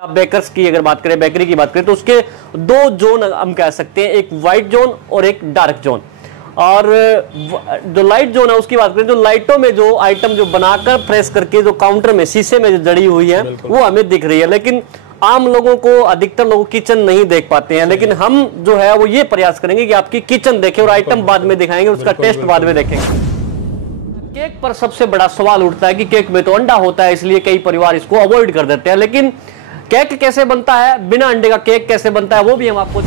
आप बेकर्स की अगर बात करें, बेकरी की बात करें, तो उसके दो जोन हम कह सकते हैं, एक व्हाइट जोन और एक डार्क जोन। और जो लाइट जोन है उसकी बात करें, जो लाइटों में जो आइटम जो बनाकर फ्रेश करके जो काउंटर में शीशे में जो जड़ी हुई है वो हमें दिख रही है, लेकिन आम लोगों को, अधिकतर लोग किचन नहीं देख पाते हैं। लेकिन हम जो है वो ये प्रयास करेंगे कि आपकी किचन देखें और आइटम बाद में दिखाएंगे, उसका टेस्ट बाद में देखेंगे। केक पर सबसे बड़ा सवाल उठता है कि केक में तो अंडा होता है, इसलिए कई परिवार इसको अवॉइड कर देते हैं। लेकिन केक कैसे बनता है, बिना अंडे का केक कैसे बनता है, वो भी हम आपको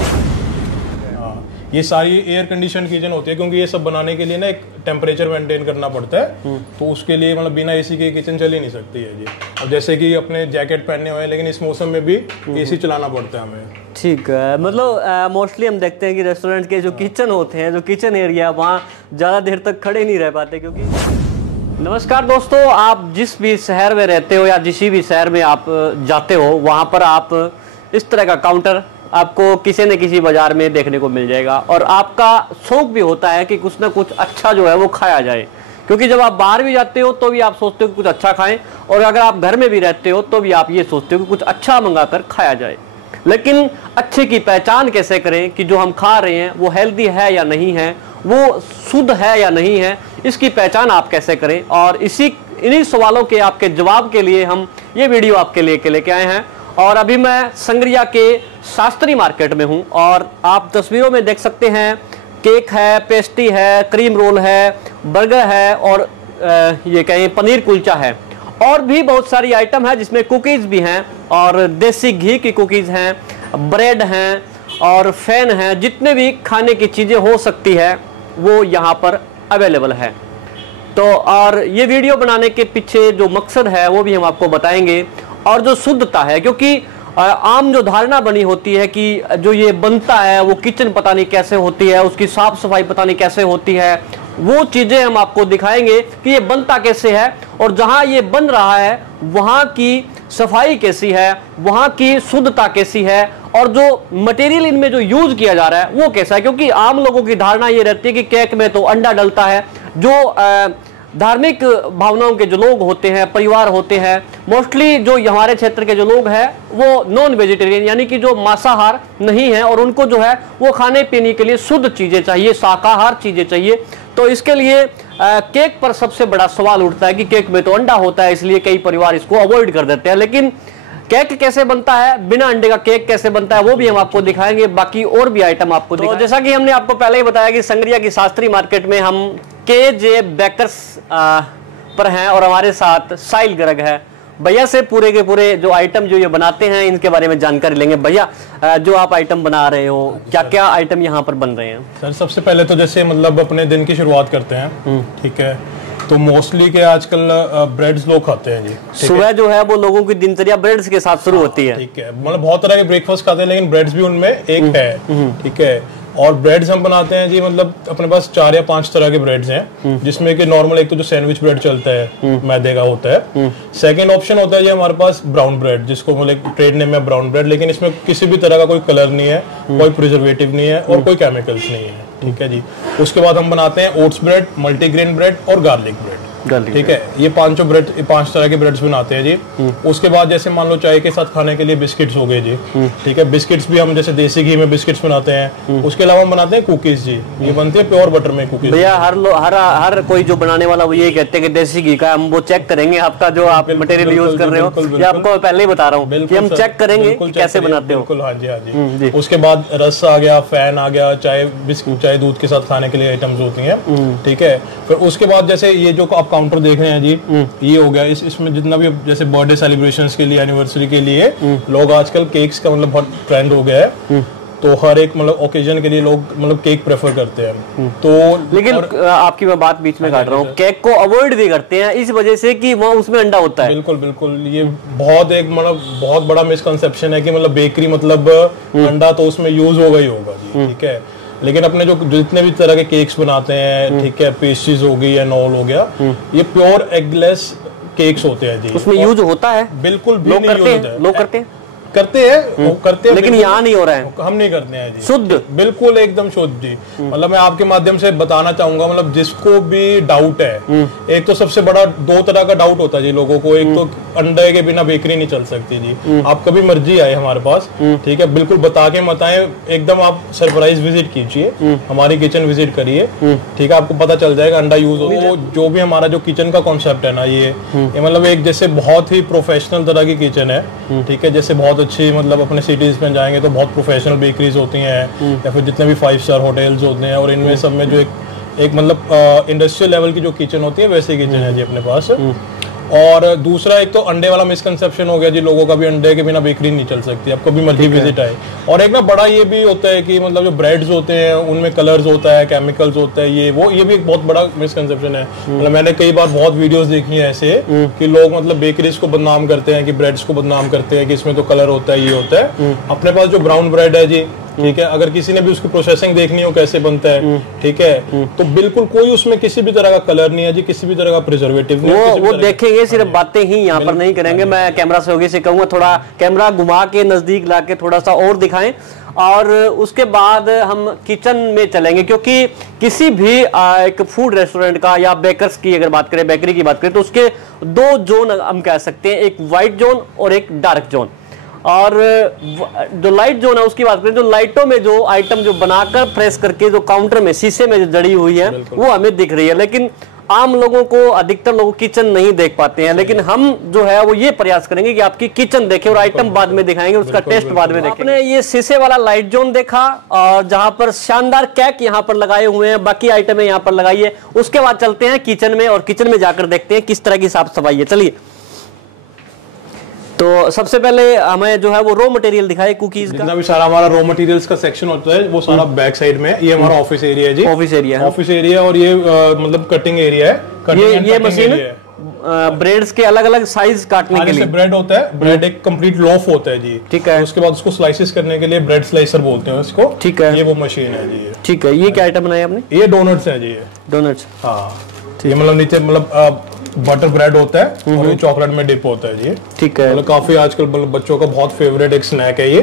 ये सारी एयर कंडीशन किचन होती है, क्योंकि ये सब बनाने के लिए ना एक टेम्परेचर मेंटेन करना पड़ता है। तो उसके लिए मतलब बिना एसी के किचन चल ही नहीं सकती है जी। अब जैसे कि अपने जैकेट पहने हुए हैं, लेकिन इस मौसम में भी एसी चलाना पड़ता है हमें। ठीक है, मतलब मोस्टली हम देखते हैं कि रेस्टोरेंट के जो किचन होते हैं, जो किचन एरिया, वहाँ ज़्यादा देर तक खड़े नहीं रह पाते। क्योंकि नमस्कार दोस्तों, आप जिस भी शहर में रहते हो या जिस भी शहर में आप जाते हो, वहाँ पर आप इस तरह का काउंटर आपको किसी न किसी बाजार में देखने को मिल जाएगा। और आपका शौक भी होता है कि कुछ ना कुछ अच्छा जो है वो खाया जाए, क्योंकि जब आप बाहर भी जाते हो तो भी आप सोचते हो कि कुछ अच्छा खाएं, और अगर आप घर में भी रहते हो तो भी आप ये सोचते हो कि कुछ अच्छा मंगा कर खाया जाए। लेकिन अच्छे की पहचान कैसे करें कि जो हम खा रहे हैं वो हेल्दी है या नहीं है, वो शुद्ध है या नहीं है, इसकी पहचान आप कैसे करें। और इन्हीं सवालों के आपके जवाब के लिए हम ये वीडियो आपके लेके आए हैं। और अभी मैं संग्रिया के शास्त्री मार्केट में हूं, और आप तस्वीरों में देख सकते हैं केक है, पेस्ट्री है, क्रीम रोल है, बर्गर है, और ये कहें पनीर कुलचा है, और भी बहुत सारी आइटम है, जिसमें कुकीज़ भी हैं, और देसी घी की कुकीज़ हैं, ब्रेड हैं, और फैन हैं। जितने भी खाने की चीज़ें हो सकती है वो यहाँ पर अवेलेबल है। तो और ये वीडियो बनाने के पीछे जो मकसद है वो भी हम आपको बताएंगे। और जो शुद्धता है, क्योंकि आम जो धारणा बनी होती है कि जो ये बनता है वो किचन पता नहीं कैसे होती है, उसकी साफ सफाई पता नहीं कैसे होती है, वो चीज़ें हम आपको दिखाएंगे कि ये बनता कैसे है, और जहाँ ये बन रहा है वहाँ की सफाई कैसी है, वहाँ की शुद्धता कैसी है, और जो मटेरियल इनमें जो यूज किया जा रहा है वो कैसा है। क्योंकि आम लोगों की धारणा ये रहती है कि केक में तो अंडा डलता है। जो धार्मिक भावनाओं के जो लोग होते हैं, परिवार होते हैं, मोस्टली जो हमारे क्षेत्र के जो लोग हैं वो नॉन वेजिटेरियन, यानी कि जो मांसाहार नहीं है, और उनको जो है वो खाने पीने के लिए शुद्ध चीज़ें चाहिए, शाकाहार चीज़ें चाहिए। तो इसके लिए केक पर सबसे बड़ा सवाल उठता है कि केक में तो अंडा होता है, इसलिए कई परिवार इसको अवॉइड कर देते हैं। लेकिन केक कैसे बनता है, बिना अंडे का केक कैसे बनता है, वो भी हम आपको दिखाएंगे। बाकी और भी आइटम आपको दिखाएंगे। जैसा कि हमने आपको पहले ही बताया कि संग्रिया की शास्त्री मार्केट में हम KJ बेकर्स पर हैं, और हमारे साथ साहिल गर्ग है। भैया से पूरे के पूरे जो आइटम जो ये बनाते हैं इनके बारे में जानकारी लेंगे। भैया, जो आप आइटम बना रहे हो, क्या क्या आइटम यहाँ पर बन रहे हैं? सर सबसे पहले तो जैसे मतलब अपने दिन की शुरुआत करते हैं, ठीक है, तो मोस्टली के आजकल ब्रेड्स लोग खाते हैं जी। सुबह जो है वो लोगों की दिनचर्या ब्रेड्स के साथ शुरू होती है। ठीक है, मतलब बहुत तरह के ब्रेकफास्ट खाते हैं, लेकिन ब्रेड्स भी उनमें एक है। ठीक है, और ब्रेड्स हम बनाते हैं जी, मतलब अपने पास 4 या 5 तरह के ब्रेड्स हैं, जिसमें कि नॉर्मल एक तो जो सैंडविच ब्रेड चलता है मैदे का होता है। सेकंड ऑप्शन होता है जी हमारे पास ब्राउन ब्रेड, जिसको मतलब ट्रेड नेम है ब्राउन ब्रेड, लेकिन इसमें किसी भी तरह का कोई कलर नहीं है, कोई प्रिजर्वेटिव नहीं है, और कोई केमिकल्स नहीं है। ठीक है जी। उसके बाद हम बनाते हैं ओट्स ब्रेड, मल्टीग्रेन ब्रेड और गार्लिक ब्रेड। ठीक है, ये 5 तरह के ब्रेड्स बनाते हैं जी। उसके बाद जैसे मान लो चाय के साथ खाने के लिए बिस्किट्स हो गए जी। ठीक है, बिस्किट्स भी हम जैसे देसी घी में बिस्किट्स बनाते हैं। उसके अलावा हम बनाते हैं कुकीज जी, ये बनती है प्योर बटर में कुकीज। भैया हर कोई जो बनाने वाला वो यही कहते हैं कि देसी घी का, हम वो चेक करेंगे आपका जो आप मटेरियल यूज कर रहे हो, ये आपको पहले ही बता रहा हूँ कि हम चेक करेंगे कैसे बनाते हो। बिल्कुल, हाँ जी, हाँ जी। उसके बाद रस आ गया, फैन आ गया, चाय चाय दूध के साथ खाने के लिए आइटम्स होती हैं। ठीक है, फिर उसके बाद जैसे ये जो आप काउंटर देख रहे हैं जी, ये हो गया। इसमें जितना भी जैसे बर्थडे सेलिब्रेशंस के लिए, एनिवर्सरी के लिए लोग आजकल केक्स का मतलब बहुत ट्रेंड हो गया है। तो हर एक मतलब ओकेजन के लिए लोग मतलब केक प्रेफर करते हैं। तो लेकिन आपकी मैं बात बीच में काट रहा हूँ, केक को अवॉइड भी करते हैं इस वजह से कि वहाँ उसमें अंडा होता है। बिल्कुल बिल्कुल, ये बहुत बड़ा मिसकंसेप्शन है कि मतलब बेकरी मतलब अंडा तो उसमें यूज होगा ही होगा जी। ठीक है, लेकिन अपने जो जितने भी तरह के केक्स बनाते हैं, ठीक है, पेस्ट्रीज हो गई या नॉल हो गया, ये प्योर एगलेस केक्स होते हैं जी। उसमें यूज होता है? बिल्कुल भी लोग नहीं करते यूज हैं, होता है। लोग करते हैं। करते हैं लेकिन यहाँ नहीं हो रहा है, हम नहीं करते हैं जी। शुद्ध, बिल्कुल एकदम शुद्ध जी। मतलब मैं आपके माध्यम से बताना चाहूंगा, मतलब जिसको भी डाउट है, एक तो सबसे बड़ा 2 तरह का डाउट होता है जी लोगों को। एक तो अंडे के बिना बेकरी नहीं चल सकती जी। आप कभी मर्जी आए हमारे पास, ठीक है, बिल्कुल बता के मत आए, एकदम आप सरप्राइज विजिट कीजिए, हमारी किचन विजिट करिए, ठीक है, आपको पता चल जाएगा अंडा यूज हो। जो भी हमारा जो किचन का कॉन्सेप्ट है ना, ये मतलब एक जैसे बहुत ही प्रोफेशनल तरह की किचन है, ठीक है। जैसे बहुत अच्छी, मतलब अपने सिटीज में जाएंगे तो बहुत प्रोफेशनल बेकरीज होती हैं, या फिर जितने भी 5 स्टार होटल्स होते हैं, और इनमें सब में जो एक मतलब इंडस्ट्रियल लेवल की जो किचन होती है, वैसे किचन है जी अपने पास। और दूसरा, एक तो अंडे वाला मिसकंसेप्शन हो गया जी लोगों का भी, अंडे के बिना बेकरी नहीं चल सकती, आप कभी मर्जी विजिट आए। और एक ना बड़ा ये भी होता है कि मतलब जो ब्रेड्स होते हैं उनमें कलर्स होता है, केमिकल्स होता है, ये भी एक बहुत बड़ा मिसकंसेप्शन है। मतलब मैंने कई बार बहुत वीडियोस देखी हैं ऐसे कि लोग मतलब बेकरीज को बदनाम करते हैं, कि ब्रेड्स को बदनाम करते हैं कि इसमें तो कलर होता है, ये होता है। अपने पास जो ब्राउन ब्रेड है जी, ठीक है, अगर किसी ने भी उसकी प्रोसेसिंग देखनी हो कैसे बनता है, ठीक है, तो बिल्कुल कोई उसमें किसी भी तरह का कलर नहीं है जी, किसी भी तरह का प्रिजर्वेटिव नहीं है। वो देखेंगे, सिर्फ बातें ही यहाँ पर नहीं करेंगे। मैं कैमरा सहयोगी से कहूंगा थोड़ा कैमरा घुमा के नजदीक लाके थोड़ा सा और दिखाएं, और उसके बाद हम किचन में चलेंगे, क्योंकि किसी भी एक फूड रेस्टोरेंट का या बेकर्स की अगर बात करें, बेकरी की बात करें, तो उसके 2 जोन हम कह सकते हैं, एक व्हाइट जोन और एक डार्क जोन। और जो लाइट जोन है उसकी बात करें, जो लाइटों में जो आइटम जो बनाकर फ्रेश करके जो काउंटर में शीशे में जो जड़ी हुई है वो हमें दिख रही है, लेकिन आम लोगों को, अधिकतर लोग किचन नहीं देख पाते हैं। लेकिन हम जो है वो ये प्रयास करेंगे कि आपकी किचन देखें और आइटम बाद में दिखाएंगे, उसका टेस्ट बाद में देखेंगे। आपने ये शीशे वाला लाइट जोन देखा, और जहां पर शानदार केक यहाँ पर लगाए हुए हैं, बाकी आइटमें यहाँ पर लगाई है। उसके बाद चलते हैं किचन में, और किचन में जाकर देखते हैं किस तरह की साफ सफाई है। चलिए, तो सबसे पहले हमें जो है वो रॉ मटेरियल दिखाए कुकीज का। जितना भी सारा हमारा रॉ मटेरियल्स का सेक्शन होता है वो सारा बैक साइड में। ये हमारा ऑफिस एरिया है जी, ऑफिस एरिया, और ये मतलब कटिंग एरिया है। ये मशीन ब्रेड्स के अलग अलग साइज काटने के लिए ब्रेड होता है, ब्रेड एक कंप्लीट लोफ होता है जी, ठीक है। उसके बाद उसको स्लाइसेस करने के लिए ब्रेड स्लाइसर बोलते हैं इसको, ठीक है। ये वो मशीन है जी, ठीक है। ये क्या आइटम बनाया आपने? ये डोनट्स है जी, ये डोनट्स, हाँ। ये मतलब नीचे मतलब बटर ब्रेड होता है और ये चॉकलेट में डिप होता है जी, ठीक है। मतलब काफी आजकल मतलब बच्चों का बहुत फेवरेट एक स्नैक है ये,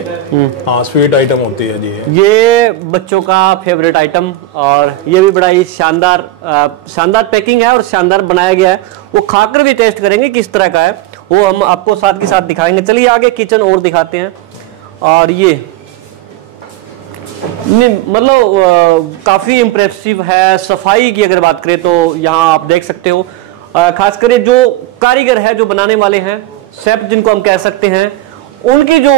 हाँ, स्वीट आइटम होती है जी। ये बच्चों का फेवरेट आइटम, और ये भी बड़ा ही शानदार पैकिंग है और शानदार बनाया गया है। वो खाकर भी टेस्ट करेंगे किस तरह का है, वो हम आपको साथ के साथ दिखाएंगे। चलिए आगे किचन और दिखाते हैं। और ये मतलब काफी इंप्रेसिव है। सफाई की अगर बात करें तो यहाँ आप देख सकते हो, खासकर जो कारीगर है, जो बनाने वाले हैं, शेफ जिनको हम कह सकते हैं, उनकी जो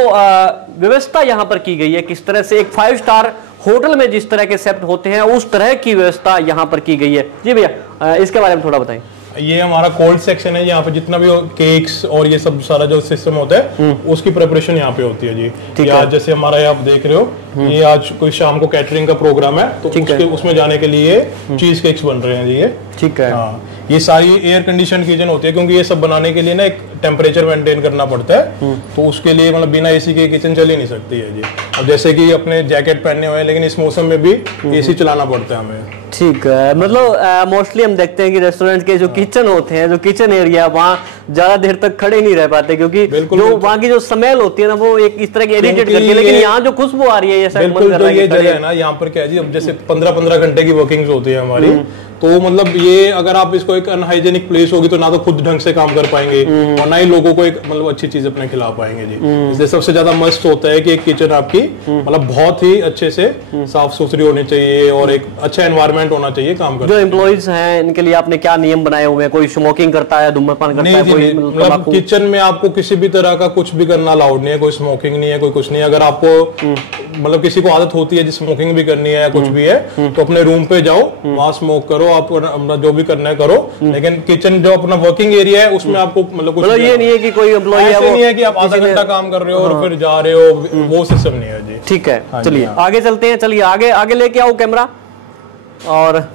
व्यवस्था यहाँ पर की गई है, किस तरह से एक 5 स्टार होटल में जिस तरह के शेफ होते हैं उस तरह की व्यवस्था यहाँ पर की गई है। जी भैया, इसके बारे में थोड़ा बताएं। ये हमारा कोल्ड सेक्शन है, यहाँ पे जितना भी केक्स और ये सब सारा जो सिस्टम होता है उसकी प्रिपरेशन यहाँ पे होती है जी। आज जैसे हमारा ये आप देख रहे हो, ये आज कोई शाम को कैटरिंग का प्रोग्राम है, तो उसमें जाने के लिए चीज केक्स बन रहे हैं जी, ये ठीक है। हाँ, ये सारी एयर कंडीशन किचन होती है, क्योंकि ये सब बनाने के लिए ना एक टेम्परेचर मेंटेन करना पड़ता है, तो उसके लिए मतलब बिना एसी के किचन चल ही नहीं सकती है जी। अब जैसे कि अपने जैकेट पहने हुए हैं, लेकिन इस मौसम में भी एसी चलाना पड़ता है हमें, ठीक है। मतलब मोस्टली हम देखते हैं कि रेस्टोरेंट के जो किचन होते हैं, जो किचन एरिया, वहाँ ज्यादा देर तक खड़े नहीं रह पाते, क्योंकि जो वहाँ की जो स्मेल होती है ना, वो एक इस तरह की इरिटेट करती है। लेकिन यहाँ जो खुशबू आ रही है, ये जगह है ना, यहाँ पर क्या है जी, अब जैसे 15-15 घंटे की वर्किंग होती है हमारी, तो मतलब ये अगर आप इसको एक अनहाइजेनिक प्लेस होगी तो ना तो खुद ढंग से काम कर पाएंगे और ना ही लोगों को एक मतलब अच्छी चीज अपने खिला पाएंगे जी। इसलिए सबसे ज्यादा मस्त होता है कि एक किचन आपकी मतलब बहुत ही अच्छे से साफ सुथरी होनी चाहिए और एक अच्छा एनवायरनमेंट होना चाहिए काम करने। जो एम्प्लॉइज हैं इनके लिए आपने क्या नियम बनाए हुए हैं? कोई स्मोकिंग करता है, धूम्रपान करता है? कोई मतलब किचन में आपको किसी भी तरह का कुछ भी करना अलाउड नहीं है, कोई स्मोकिंग नहीं है, कोई कुछ नहीं है। अगर आपको मतलब किसी को आदत होती है स्मोकिंग भी करनी है या कुछ भी है तो अपने रूम पे जाओ, वहां स्मोक करो, आप जो भी करना है करो, लेकिन किचन जो अपना वर्किंग एरिया है उसमें आपको मतलब कुछ ये नहीं है कि कोई एम्प्लॉय है, नहीं है कि आप आधा घंटा काम कर रहे हो और फिर जा रहे हो, वो सिस्टम नहीं है जी। ठीक है, चलिए आगे चलते हैं। चलिए आगे आगे लेके आओ कैमरा। और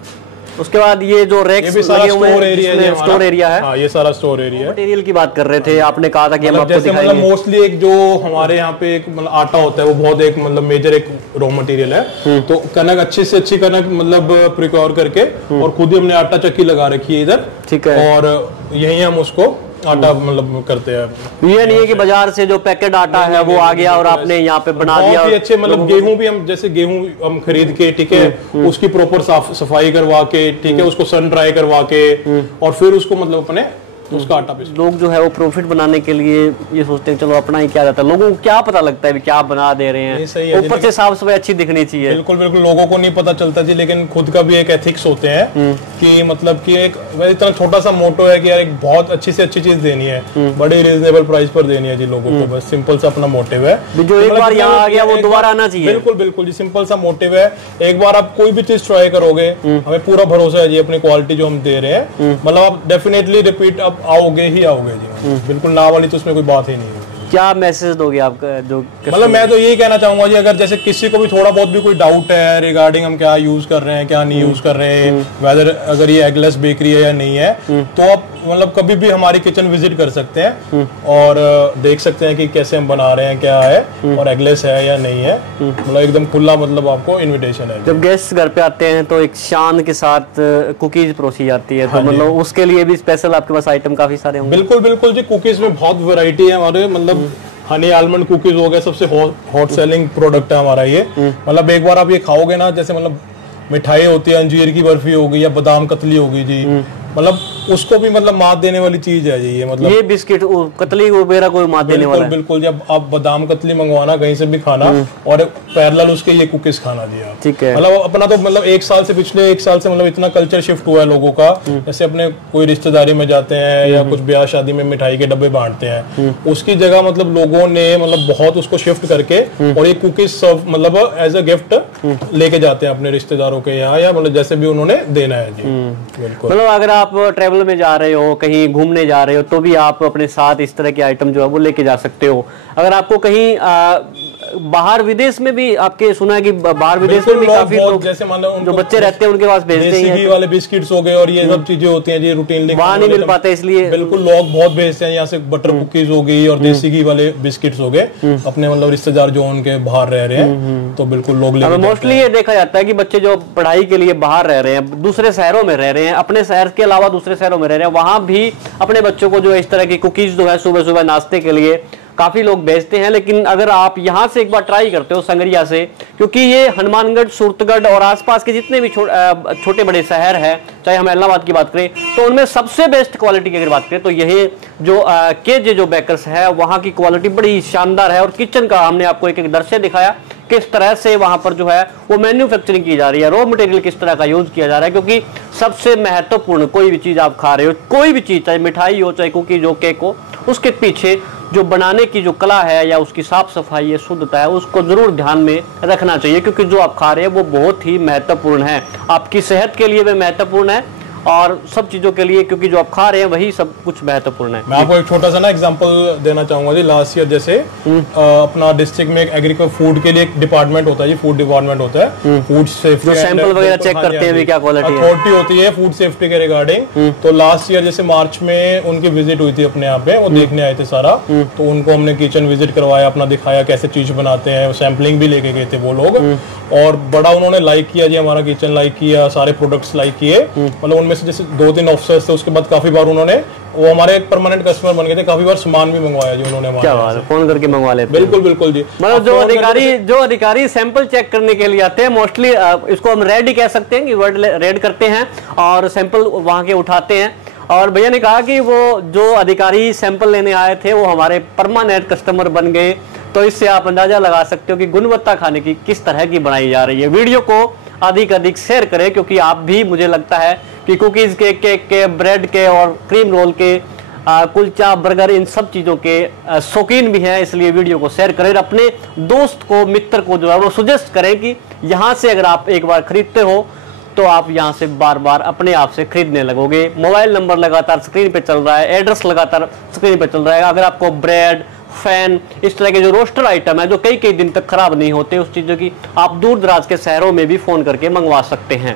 उसके बाद ये जो रैक्स लगे हुए हैं, स्टोर एरिया है। हाँ, ये सारा स्टोर एरिया है। मटेरियल की बात कर रहे थे, आपने कहा था कि हम आपको दिखाएंगे। मतलब मोस्टली एक जो हमारे यहाँ पे एक मतलब आटा होता है वो बहुत एक मतलब मेजर एक रॉ मटेरियल है। तो कनक अच्छी से अच्छी कनक मतलब प्रिक्योर करके और खुद ही हमने आटा चक्की लगा रखी है इधर, ठीक है, और यही हम उसको आटा मतलब करते हैं। ये नहीं है कि बाजार से जो पैकेट आटा है वो आ गया और आपने यहाँ पे बना दिया। बहुत ही अच्छे मतलब गेहूं भी हम जैसे गेहूं हम खरीद के, ठीक है, उसकी प्रॉपर सफाई करवा के, ठीक है, उसको सन ड्राई करवा के और फिर उसको मतलब अपने उसका आटा पीस। लोग जो है वो प्रॉफिट बनाने के लिए ये सोचते हैं चलो अपना ही क्या जाता है, लोगों को क्या पता लगता है भी क्या बना दे रहे हैं, ऊपर से साफ सफाई अच्छी दिखनी चाहिए। बिल्कुल बिल्कुल, लोगों को नहीं पता चलता जी, लेकिन खुद का भी एक एथिक्स होते हैं कि मतलब कि एक इतना छोटा सा मोटो है कि यार एक बहुत अच्छी से अच्छी चीज देनी है, बड़ी रिजनेबल प्राइस पर देनी है जी लोगों को, बस सिंपल सा अपना मोटिव है। जो एक बार यहाँ आ गया वो दोबारा आना चाहिए। बिल्कुल बिल्कुल जी, सिंपल सा मोटिव है। एक बार आप कोई भी चीज ट्राई करोगे, हमें पूरा भरोसा है जी अपनी क्वालिटी जो हम दे रहे हैं, मतलब आप डेफिनेटली रिपीट अब आओगे ही आओगे जी, बिल्कुल ना वाली तो उसमें कोई बात ही नहीं है। क्या मैसेज दोगे आप जो मतलब मैं तो यही कहना चाहूंगा जी, अगर जैसे किसी को भी थोड़ा बहुत भी कोई डाउट है रिगार्डिंग हम क्या यूज कर रहे हैं क्या नहीं यूज कर रहे हैं, वेदर अगर ये एगलेस बेकरी है या नहीं है, तो आप मतलब कभी भी हमारी किचन विजिट कर सकते हैं और देख सकते हैं कि कैसे हम बना रहे हैं, क्या है और एगलेस है या नहीं है, मतलब एकदम खुला मतलब आपको इनविटेशन है। जब गेस्ट घर पे आते हैं तो एक शान के साथ कुकीज परोसी जाती है, तो मतलब उसके लिए भी स्पेशल आपके पास आइटम काफी सारे होंगे। बिल्कुल बिल्कुल जी, कुकीज में बहुत वैरायटी है हमारे, मतलब हनी आलमंड कुकीज हो गया, सबसे हॉट सेलिंग प्रोडक्ट है हमारा ये। मतलब एक बार आप ये खाओगे ना, जैसे मतलब मिठाई होती है, अंजीर की बर्फी हो गई या बादाम कतली होगी जी, मतलब उसको भी मतलब मात देने वाली चीज है जी ये। मतलब ये बिस्किट कतली वगैरह को मात देने वाला है। बिल्कुल, जब आप बादाम कतली मंगवाना कहीं से भी खाना और पैरेलल उसके ये कुकीज खाना जी आप, ठीक है। मतलब अपना तो मतलब पिछले एक साल से मतलब इतना कल्चर शिफ्ट हुआ है लोगों का, जैसे अपने कोई रिश्तेदारी में जाते हैं या कुछ ब्याह शादी में मिठाई के डब्बे बांटते हैं, उसकी जगह मतलब लोगों ने मतलब बहुत उसको शिफ्ट करके और ये कुकीज सर्व मतलब एज अ गिफ्ट लेके जाते हैं अपने रिश्तेदारों के यहाँ, या मतलब जैसे भी उन्होंने देना है जी। बिल्कुल, मतलब अगर आप ट्रेवल में जा रहे हो, कहीं घूमने जा रहे हो, तो भी आप अपने साथ इस तरह के आइटम जो है वो लेके जा सकते हो। अगर आपको कहीं बाहर विदेश में भी, आपके सुना है कि बाहर विदेश में भी काफी लोग जैसे मान लो जो बच्चे रहते हैं उनके पास भेजते हैं, वाले बिस्किट्स हो गए और ये सब चीजें होती हैं जी रूटीनली, वहाँ नहीं मिल पाते, इसलिए बिल्कुल लोग बहुत भेजते हैं यहाँ से। बटर कुकीज हो गई और देसी घी वाले बिस्किट्स हो गए, अपने मतलब रिश्तेदार जो उनके बाहर रह रहे हैं, तो बिल्कुल लोग मोस्टली ये देखा जाता है कि बच्चे जो पढ़ाई के लिए बाहर रह रहे हैं, दूसरे शहरों में रह रहे हैं, अपने शहर के अलावा दूसरे शहरों में रह रहे हैं, वहां भी अपने बच्चों को जो इस तरह की कुकीज जो है सुबह सुबह नाश्ते के लिए काफी लोग भेजते हैं। लेकिन अगर आप यहाँ से एक बार ट्राई करते हो संगरिया से, क्योंकि ये हनुमानगढ़, सूरतगढ़ और आसपास के जितने भी छोटे बड़े शहर हैं, चाहे हम इलाहाबाद की बात करें, तो उनमें सबसे बेस्ट क्वालिटी की अगर बात करें तो यही जो केजे जो बेकर्स है, वहाँ की क्वालिटी बड़ी शानदार है। और किचन का हमने आपको एक एक दृश्य दिखाया किस तरह से वहां पर जो है वो मैन्युफैक्चरिंग की जा रही है, रॉ मटेरियल किस तरह का यूज किया जा रहा है। क्योंकि सबसे महत्वपूर्ण कोई भी चीज आप खा रहे हो, कोई भी चीज, चाहे मिठाई हो, चाहे कुकीज हो, केक हो, उसके पीछे जो बनाने की जो कला है या उसकी साफ सफाई है, शुद्धता है, उसको जरूर ध्यान में रखना चाहिए। क्योंकि जो आप खा रहे हैं वो बहुत ही महत्वपूर्ण है, आपकी सेहत के लिए भी महत्वपूर्ण है और सब चीजों के लिए, क्योंकि जो आप खा रहे हैं वही सब कुछ महत्वपूर्ण है। मैं आपको एक छोटा सा ना एग्जांपल देना चाहूंगा जी। लास्ट ईयर जैसे अपना डिस्ट्रिक्ट में एक एग्रीकल्चर फूड के लिए एक डिपार्टमेंट होता है जी, फूड डिपार्टमेंट होता है, फूड सेफ्टी, सैंपल वगैरह चेक करते हैं क्या क्वालिटी है, अथॉरिटी होती है फूड सेफ्टी के रिगार्डिंग। तो लास्ट ईयर जैसे मार्च में उनकी विजिट हुई थी अपने यहाँ पे, वो देखने आए थे सारा, तो उनको हमने किचन विजिट करवाया, अपना दिखाया कैसे चीज बनाते हैं, सैम्पलिंग भी लेके गए थे वो लोग, और बड़ा उन्होंने लाइक किया जी, हमारा किचन लाइक किया, सारे प्रोडक्ट्स लाइक किए। मतलब उनमें से जैसे 2-3 ऑफिसर्स थे, उसके बाद काफी बार उन्होंने, वो हमारे एक परमानेंट कस्टमर बन गए थे, काफी बार सामान भी मंगवाया जी उन्होंने हमारे। क्या बात है, फोन करके मंगवा लेते हैं। बिल्कुल बिल्कुल जी। मतलब जो अधिकारी सैंपल चेक करने के लिए आते हैं, मोस्टली इसको हम रेड ही कह सकते हैं कि वर्ड रेड करते हैं और सैंपल वहां के उठाते हैं। और भैया ने कहा कि वो जो अधिकारी सैंपल लेने आए थे वो हमारे परमानेंट कस्टमर बन गए, तो इससे आप अंदाजा लगा सकते हो कि गुणवत्ता खाने की किस तरह की बनाई जा रही है। वीडियो को अधिक शेयर करें, क्योंकि आप भी, मुझे लगता है कि कुकीज के, केक के, ब्रेड के और क्रीम रोल के, कुलचा, बर्गर, इन सब चीज़ों के शौकीन भी हैं। इसलिए वीडियो को शेयर करें, अपने दोस्त को, मित्र को जो है वो सजेस्ट करें कि यहाँ से अगर आप एक बार खरीदते हो तो आप यहाँ से बार बार अपने आप से खरीदने लगोगे। मोबाइल नंबर लगातार स्क्रीन पे चल रहा है, एड्रेस लगातार स्क्रीन पे चल रहा है। अगर आपको ब्रेड, फैन, इस तरह के जो रोस्टर आइटम है जो कई दिन तक खराब नहीं होते, उस चीज़ों की आप दूर दराज के शहरों में भी फ़ोन करके मंगवा सकते हैं।